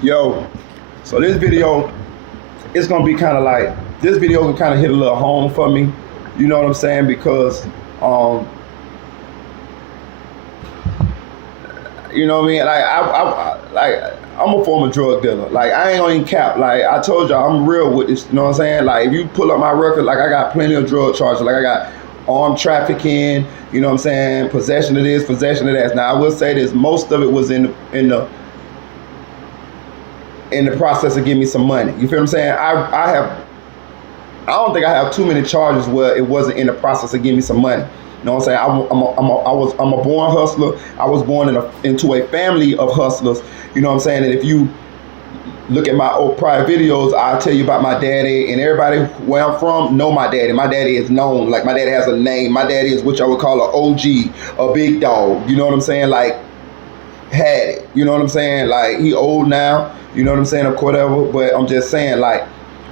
Yo, so this video, it's gonna be kind of like, this video can kind of hit a little home for me. You know what I'm saying? Because, you know what I mean? I'm a former drug dealer. Like, I ain't gonna even cap. Like, I told y'all, I'm real with this. You know what I'm saying? Like, if you pull up my record, like, I got plenty of drug charges. Like, I got armed trafficking. You know what I'm saying? Possession of this, possession of that. Now, I will say this: most of it was in the process of giving me some money. You feel what I'm saying? I don't think I have too many charges where it wasn't in the process of giving me some money. You know what I'm saying? I'm a born hustler. I was born into a family of hustlers. You know what I'm saying? And if you look at my old prior videos, I'll tell you about my daddy, and everybody where I'm from know my daddy. My daddy is known. Like, my daddy has a name. My daddy is what y'all would call an OG, a big dog. You know what I'm saying? Like, had it. You know what I'm saying? Like, he old now. You know what I'm saying? Or whatever. But I'm just saying, like,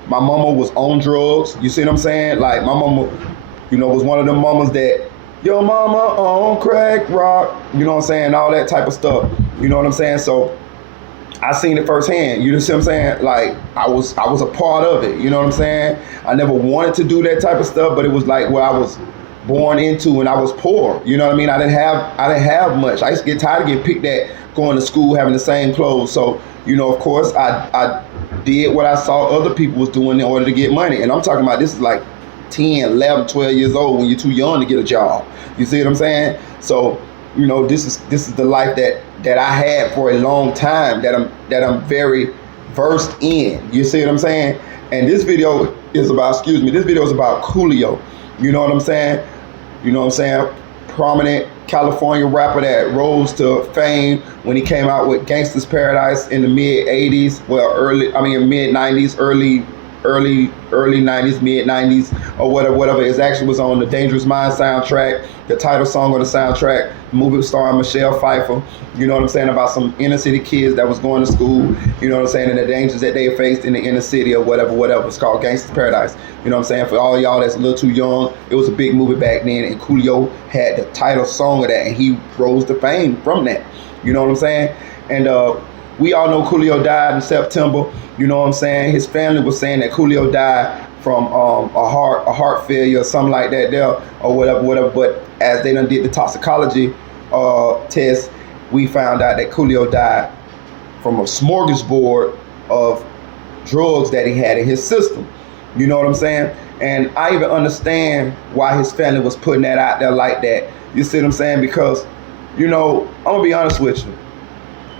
my mama was on drugs. You see what I'm saying? Like, my mama, was one of them mamas that, your mama on crack rock. You know what I'm saying? All that type of stuff. You know what I'm saying? So I seen it firsthand. You know what I'm saying? Like, I was a part of it. You know what I'm saying? I never wanted to do that type of stuff, but it was like where I was born into, and I was poor. You know what I mean? I didn't have much. I used to get tired of getting picked at going to school having the same clothes. So, of course, I did what I saw other people was doing in order to get money. And I'm talking about, this is like 10, 11, 12 years old, when you're too young to get a job. You see what I'm saying? So, this is the life that I had for a long time, that I'm very versed in. You see what I'm saying? And this video is about, this video is about Coolio. You know what I'm saying? Prominent California rapper that rose to fame when he came out with Gangsta's Paradise in the mid 80s, mid 90s, early 90s, mid 90s, or whatever. It actually was on the Dangerous Mind soundtrack, the title song of the soundtrack, movie starring Michelle Pfeiffer. You know what I'm saying? About some inner city kids that was going to school, you know what I'm saying, and the dangers that they faced in the inner city or whatever. It's called Gangsta's Paradise. You know what I'm saying? For all y'all that's a little too young, it was a big movie back then, and Coolio had the title song of that, and he rose to fame from that. You know what I'm saying? And we all know Coolio died in September. You know what I'm saying? His family was saying that Coolio died from a heart failure or something like that there, or whatever. But as they done did the toxicology test, we found out that Coolio died from a smorgasbord of drugs that he had in his system. You know what I'm saying? And I even understand why his family was putting that out there like that. You see what I'm saying? Because, I'm gonna be honest with you.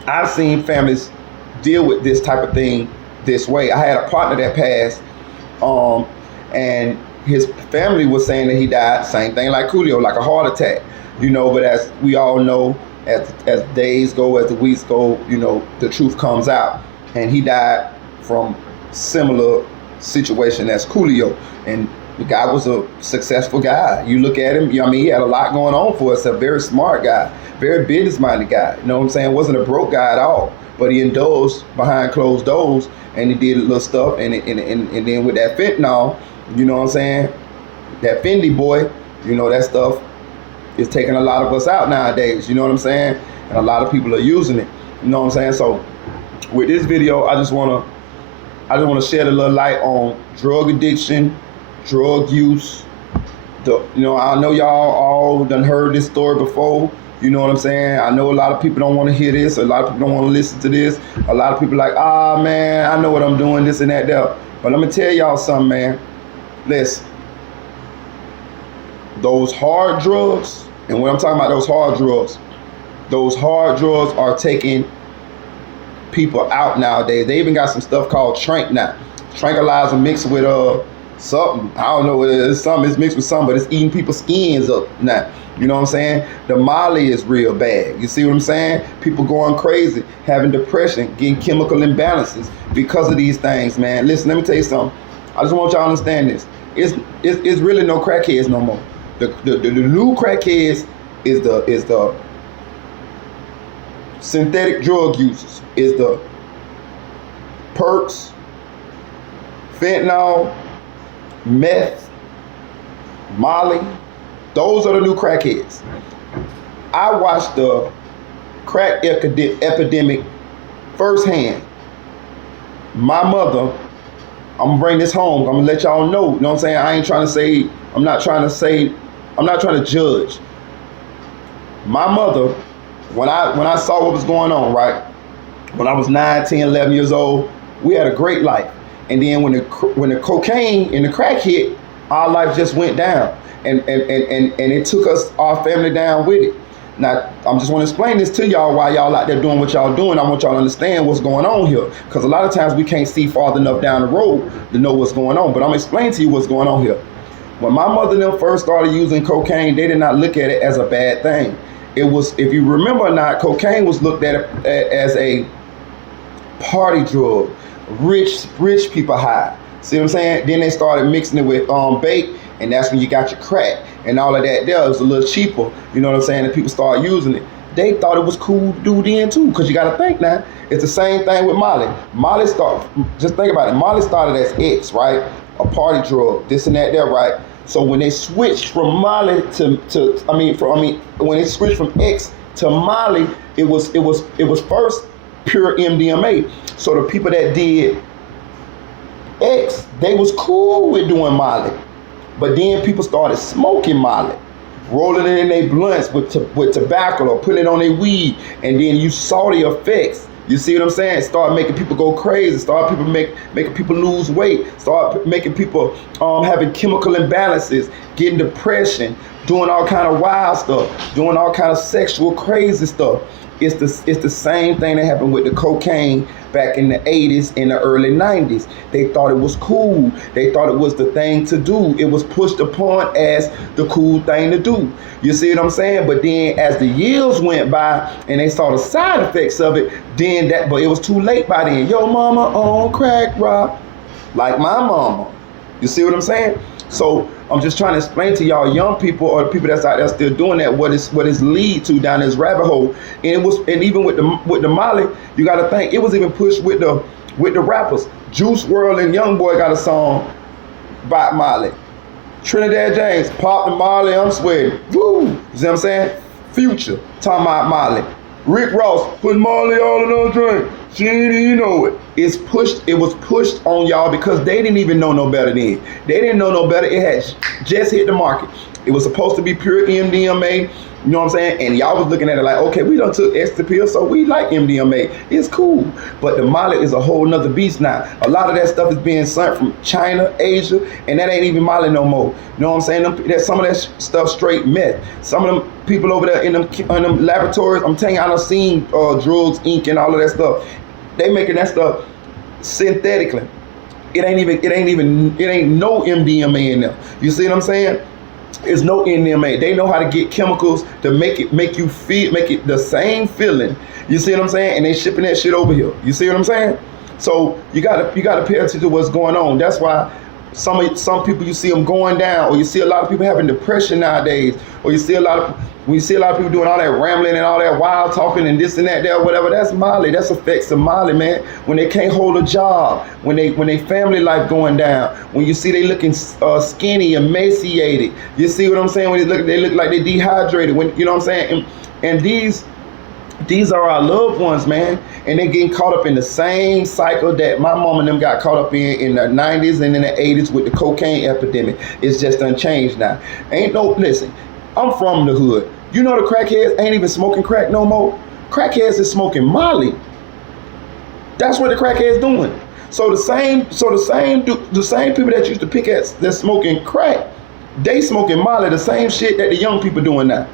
I've seen families deal with this type of thing this way. I had a partner that passed, and his family was saying that he died, same thing like Coolio, like a heart attack. But as we all know, as days go, as the weeks go, the truth comes out. And he died from similar situation as Coolio. And the guy was a successful guy. You look at him, he had a lot going on for us. A very smart guy, very business-minded guy. You know what I'm saying? Wasn't a broke guy at all. But he indulged behind closed doors, and he did a little stuff. And then with that fentanyl, you know what I'm saying? That Fendi boy, that stuff is taking a lot of us out nowadays. You know what I'm saying? And a lot of people are using it. You know what I'm saying? So with this video, I just want to shed a little light on drug addiction, drug use. I know y'all all done heard this story before. You know what I'm saying? I know a lot of people don't want to hear this. A lot of people don't want to listen to this. A lot of people like, man, I know what I'm doing, this and that there. But let me tell y'all something, man. Listen. Those hard drugs, and when I'm talking about those hard drugs are taking people out nowadays. They even got some stuff called trank now. Tranquilizer mixed with something. I don't know what it is. It's mixed with something, but it's eating people's skins up now. You know what I'm saying? The Molly is real bad. You see what I'm saying? People going crazy, having depression, getting chemical imbalances because of these things, man. Listen, let me tell you something. I just want y'all to understand this. It's really no crackheads no more. The new crackheads is the synthetic drug users. Is the perks, fentanyl, meth, Molly. Those are the new crackheads. I watched the crack epidemic firsthand. My mother, I'm gonna bring this home. I'm gonna let y'all know. You know what I'm saying? I ain't trying to say. I'm not trying to say. I'm not trying to judge. My mother, when I saw what was going on, right? When I was 9, 10, 11 years old, we had a great life. And then when the cocaine and the crack hit, our life just went down. And it took our family down with it. Now, I'm just want to explain this to y'all while y'all out there doing what y'all doing. I want y'all to understand what's going on here. Because a lot of times we can't see far enough down the road to know what's going on. But I'm explaining to you what's going on here. When my mother and them first started using cocaine, they did not look at it as a bad thing. It was, if you remember or not, cocaine was looked at as a party drug, rich people high. See what I'm saying? Then they started mixing it with bait, and that's when you got your crack and all of that. There, it was a little cheaper. You know what I'm saying? And people started using it. They thought it was cool to do then too, because you got to think now. It's the same thing with Molly. Molly started. Just think about it. Molly started as X, right? A party drug, this and that, there, right? So when they switched from Molly when they switched from X to Molly, it was first pure MDMA. So the people that did X, they was cool with doing Molly. But then people started smoking Molly, rolling it in their blunts with tobacco or putting it on their weed, and then you saw the effects. You see what I'm saying? Start making people go crazy. Start people making people lose weight. Start making people having chemical imbalances, getting depression, doing all kind of wild stuff, doing all kind of sexual crazy stuff. It's the same thing that happened with the cocaine back in the 80s and the early 90s. They thought it was cool. They thought it was the thing to do. It was pushed upon as the cool thing to do. You see what I'm saying? But then as the years went by and they saw the side effects of it, but it was too late by then. Yo mama on crack rock, like my mama. You see what I'm saying? So I'm just trying to explain to y'all young people or the people that's out there still doing that what is lead to down this rabbit hole. And even with the Molly, you got to think it was even pushed with the rappers. Juice WRLD and YoungBoy got a song about Molly. Trinidad James, pop the Molly, I'm sweating. Woo! You see what I'm saying? Future, talking about Molly. Rick Ross, put Molly all in her drink. She didn't even know it. It was pushed on y'all because they didn't even know no better then. They didn't know no better. It had just hit the market. It was supposed to be pure MDMA. You know what I'm saying? And y'all was looking at it like, okay, we done took extra pills, so we like MDMA. It's cool. But the Molly is a whole nother beast now. A lot of that stuff is being sent from China, Asia, and that ain't even Molly no more. You know what I'm saying? Some of that stuff straight meth. Some of them people over there in them laboratories, I'm telling you, I done seen drugs, ink, and all of that stuff. They making that stuff synthetically. It ain't no MDMA in there. You see what I'm saying? It's no MDMA. They know how to get chemicals to make you feel, make it the same feeling. You see what I'm saying? And they shipping that shit over here. You see what I'm saying? So you gotta pay attention to what's going on. That's why some people, you see them going down, or you see a lot of people having depression nowadays, or when you see a lot of people doing all that rambling and all that wild talking and this and that there, whatever. That's Molly. That's effects of Molly, man. When they can't hold a job, when they family life going down, when you see they looking skinny, emaciated. You see what I'm saying? When they look like they dehydrated. When you know what I'm saying? And these are our loved ones, man, and they getting caught up in the same cycle that my mom and them got caught up in the 90s and in the 80s with the cocaine epidemic. It's just unchanged now. Listen, I'm from the hood. You know the crackheads ain't even smoking crack no more. Crackheads is smoking Molly. That's what the crackheads doing. So the same people that used to pick at that's smoking crack, they smoking Molly, the same shit that the young people doing now.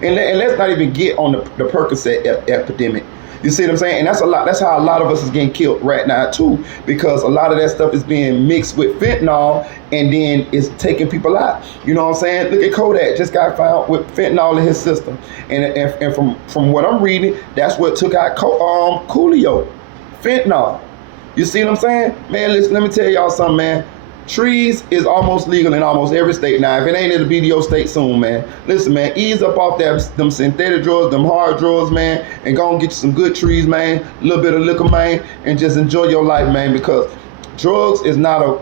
And let's not even get on the Percocet epidemic. You see what I'm saying? And that's how a lot of us is getting killed right now too, because a lot of that stuff is being mixed with fentanyl and then it's taking people out. You know what I'm saying? Look at Kodak, just got found with fentanyl in his system. And from what I'm reading, that's what took out Coolio, fentanyl. You see what I'm saying? Man, listen, let me tell y'all something, man. Trees is almost legal in almost every state now. If it ain't, it'll be your state soon, man. Listen, man, ease up off them synthetic drugs, them hard drugs, man, and go and get you some good trees, man. A little bit of liquor, man, and just enjoy your life, man. Because drugs is not a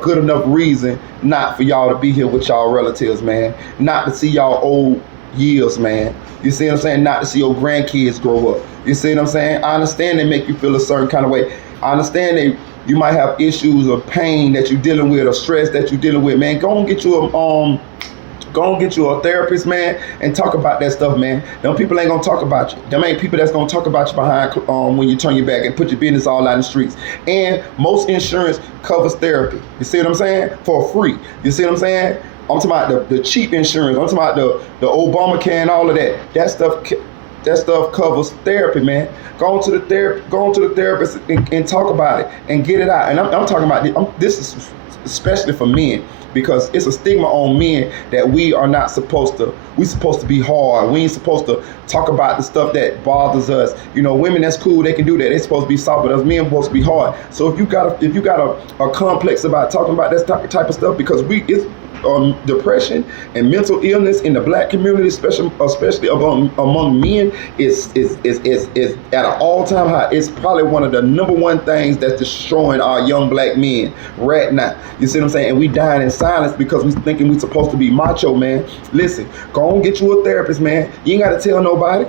good enough reason not for y'all to be here with y'all relatives, man. Not to see y'all years, man. You see what I'm saying? Not to see your grandkids grow up. You see what I'm saying? I understand they make you feel a certain kind of way. I understand you might have issues or pain that you're dealing with or stress that you're dealing with, man. Go and get you a therapist, man, and talk about that stuff, man. Them people ain't gonna talk about you. Them ain't people that's gonna talk about you behind when you turn your back and put your business all out in the streets. And most insurance covers therapy. You see what I'm saying? For free. You see what I'm saying? I'm talking about the cheap insurance. I'm talking about the Obamacare and all of that. That stuff covers therapy, man. Go on to the therapist and talk about it and get it out. And I'm talking about this is especially for men, because it's a stigma on men that we supposed to be hard. We ain't supposed to talk about the stuff that bothers us. You know, women, that's cool, they can do that. They're supposed to be soft, but us men supposed to be hard. So if you got a complex about talking about that type of stuff, because it's depression and mental illness in the black community, especially among men, is at an all-time high. It's probably one of the number one things that's destroying our young black men right now. You see what I'm saying? And we dying in silence because we thinking we supposed to be macho, man. Listen, go on get you a therapist, man. You ain't got to tell nobody.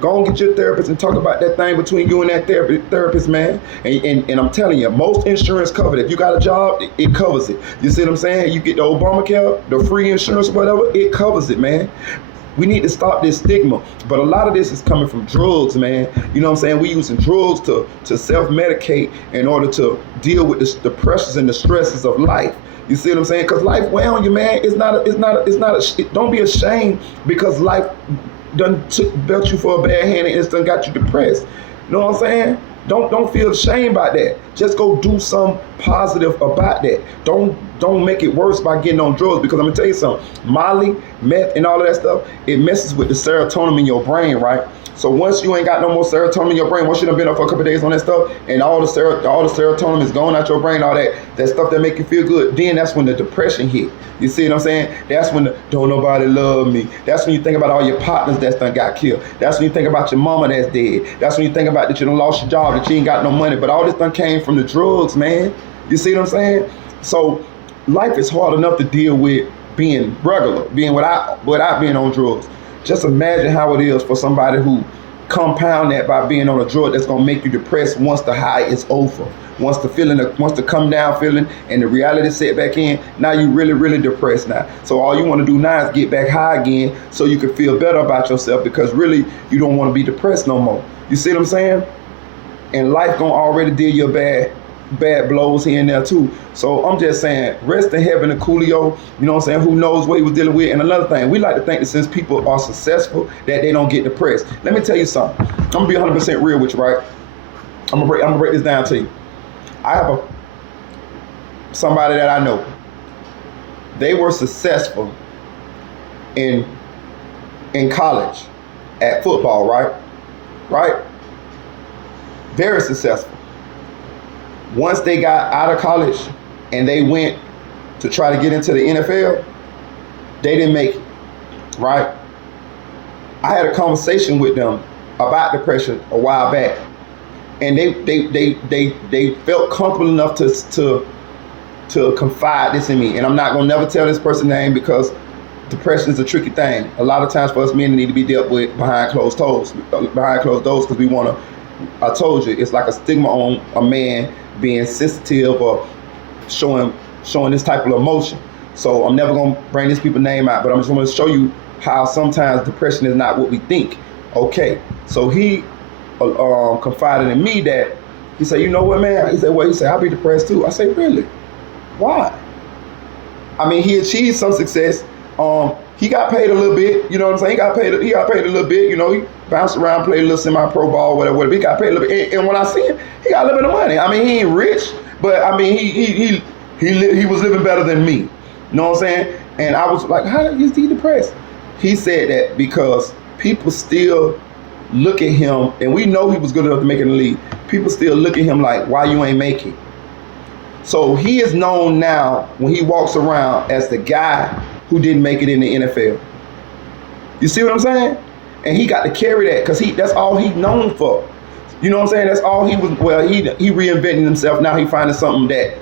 Go on get your therapist and talk about that thing between you and that therapist, man. And I'm telling you, most insurance covered. If you got a job, it covers it. You see what I'm saying? You get the Obamacare, the free insurance, whatever, it covers it, man. We need to stop this stigma. But a lot of this is coming from drugs, man. You know what I'm saying? We using drugs to self-medicate in order to deal with the pressures and the stresses of life. You see what I'm saying? Because life weigh on you, man. Don't be ashamed because life done belt you for a bad hand and it's done got you depressed. You know what I'm saying? Don't feel ashamed about that. Just go do something positive about that. Don't make it worse by getting on drugs, because I'm gonna tell you something. Molly, meth, and all of that stuff, it messes with the serotonin in your brain, right? So once you ain't got no more serotonin in your brain, once you done been up for a couple of days on that stuff, and all the serotonin is gone out your brain, all that stuff that make you feel good, then that's when the depression hit. You see what I'm saying? That's when don't nobody love me. That's when you think about all your partners that's done got killed. That's when you think about your mama that's dead. That's when you think about that you done lost your job, that you ain't got no money. But all this done came from the drugs, man. You see what I'm saying? So life is hard enough to deal with being regular, being without being on drugs. Just imagine how it is for somebody who compound that by being on a drug that's gonna make you depressed once the high is over. Once the come down feeling and the reality set back in, now you really, really depressed now. So all you want to do now is get back high again so you can feel better about yourself, because really you don't want to be depressed no more. You see what I'm saying? And life gonna already deal your bad blows here and there too. So I'm just saying, rest in heaven to Coolio. You know what I'm saying? Who knows what he was dealing with. And another thing, we like to think that since people are successful that they don't get depressed. Let me tell you something. I'm gonna be 100% real with you, right? I'm gonna break this down to you. I have somebody that I know. They were successful in college at football, right? Very successful. Once they got out of college and they went to try to get into the NFL, they didn't make it, right? I had a conversation with them about depression a while back, and they felt comfortable enough to confide this in me. And I'm not gonna never tell this person's name, because depression is a tricky thing. A lot of times for us men, it need to be dealt with behind closed doors, because we wanna. I told you, it's like a stigma on a man being sensitive or showing this type of emotion. So I'm never gonna bring these people's name out, but I'm just gonna show you how sometimes depression is not what we think. Okay, so he confided in me that he said, you know what, man? He said, I'll be depressed too. I said, really? Why? I mean, he achieved some success. He got paid a little bit, you know what I'm saying? He got paid a little bit, you know, he bounced around, played a little semi-pro ball, whatever. He got paid a little bit. And when I see him, he got a little bit of money. I mean, he ain't rich, but I mean, he was living better than me. You know what I'm saying? And I was like, how is he depressed? He said that because people still look at him, and we know he was good enough to make it in the league. People still look at him like, why you ain't making? So he is known now when he walks around as the guy who didn't make it in the NFL. You see what I'm saying? And he got to carry that because that's all he's known for. You know what I'm saying? That's all he was. Well, he reinvented himself. Now he finding something that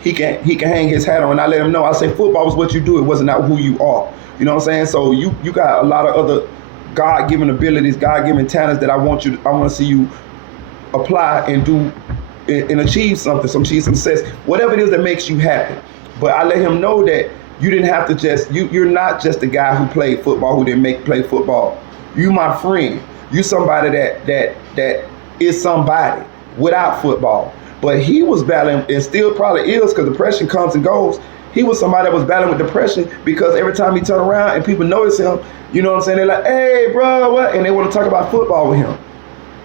he can hang his hat on. And I let him know. I say, football is what you do. It wasn't not who you are. You know what I'm saying? So you got a lot of other God-given abilities, God-given talents that I want to see you apply and do and achieve something, achieve success, whatever it is that makes you happy. But I let him know that you didn't have to just, you're not just the guy who played football, who didn't play football. You my friend. You somebody that is somebody without football. But he was battling, and still probably is, because depression comes and goes. He was somebody that was battling with depression because every time he turned around and people notice him, you know what I'm saying? They're like, hey, bro, what? And they want to talk about football with him.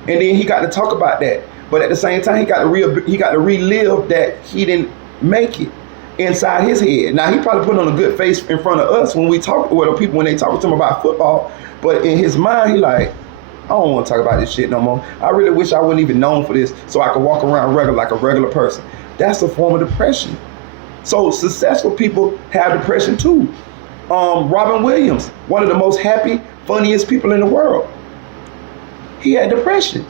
And then he got to talk about that. But at the same time, he got to relive that he didn't make it inside his head. Now, he probably put on a good face in front of us when we talk with people, when they talk to him about football. But in his mind, he like, I don't want to talk about this shit no more. I really wish I wasn't even known for this so I could walk around like a regular person. That's a form of depression. So successful people have depression too. Robin Williams, one of the most happy, funniest people in the world. He had depression.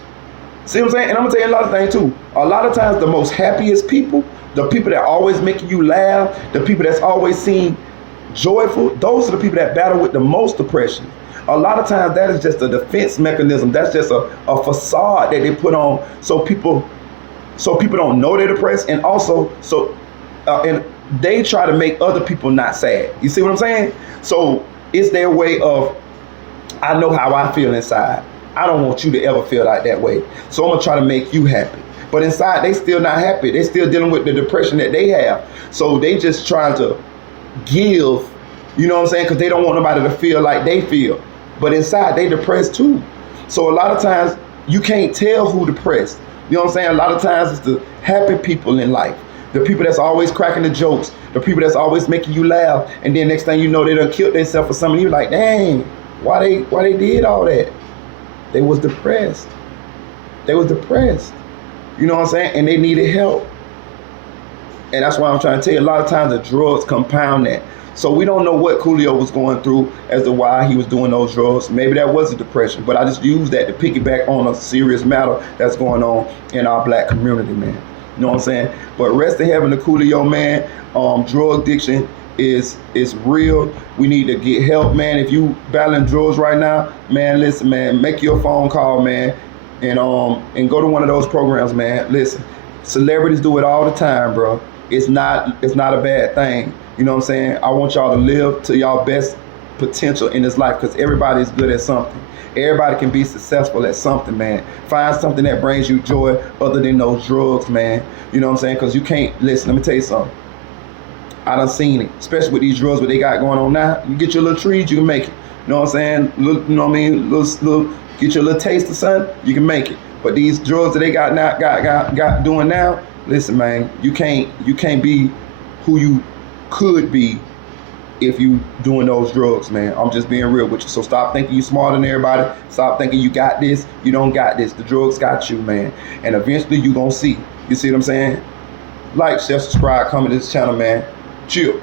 See what I'm saying? And I'm going to tell you another thing too. A lot of times the most happiest people, the people that always making you laugh, the people that's always seem joyful, those are the people that battle with the most depression. A lot of times that is just a defense mechanism. That's just a facade that they put on so people don't know they're depressed, and also and they try to make other people not sad. You see what I'm saying? So it's their way of, I know how I feel inside. I don't want you to ever feel like that way. So I'm gonna try to make you happy. But inside they still not happy. They still dealing with the depression that they have. So they just trying to give, you know what I'm saying? Because they don't want nobody to feel like they feel. But inside they depressed too. So a lot of times you can't tell who depressed. You know what I'm saying? A lot of times it's the happy people in life. The people that's always cracking the jokes. The people that's always making you laugh. And then next thing you know, they done killed themselves for something. You're like, dang, why they did all that? They was depressed. They was depressed. You know what I'm saying? And they needed help. And that's why I'm trying to tell you, a lot of times the drugs compound that. So we don't know what Coolio was going through as to why he was doing those drugs. Maybe that was a depression, but I just used that to piggyback on a serious matter that's going on in our black community, man. You know what I'm saying? But rest in heaven to Coolio, man. Drug addiction is real. We need to get help, man. If you battling drugs right now, man, listen, man, make your phone call, man, and go to one of those programs, man. Listen, celebrities do it all the time, bro. It's not a bad thing. You know what I'm saying? I want y'all to live to y'all best potential in this life, because everybody is good at something. Everybody can be successful at something, man. Find something that brings you joy other than those drugs, man. You know what I'm saying? Because you can't, listen, let me tell you something. I done seen it, especially with these drugs what they got going on now. You get your little trees, you can make it. You know what I'm saying? You know what I mean? Little, get your little taste of something, you can make it. But these drugs that they got doing now, listen, man, you can't be who you could be if you doing those drugs, man. I'm just being real with you. So stop thinking you smarter than everybody. Stop thinking you got this. You don't got this. The drugs got you, man. And eventually you gonna see. You see what I'm saying? Like, share, subscribe, comment to this channel, man. Chill.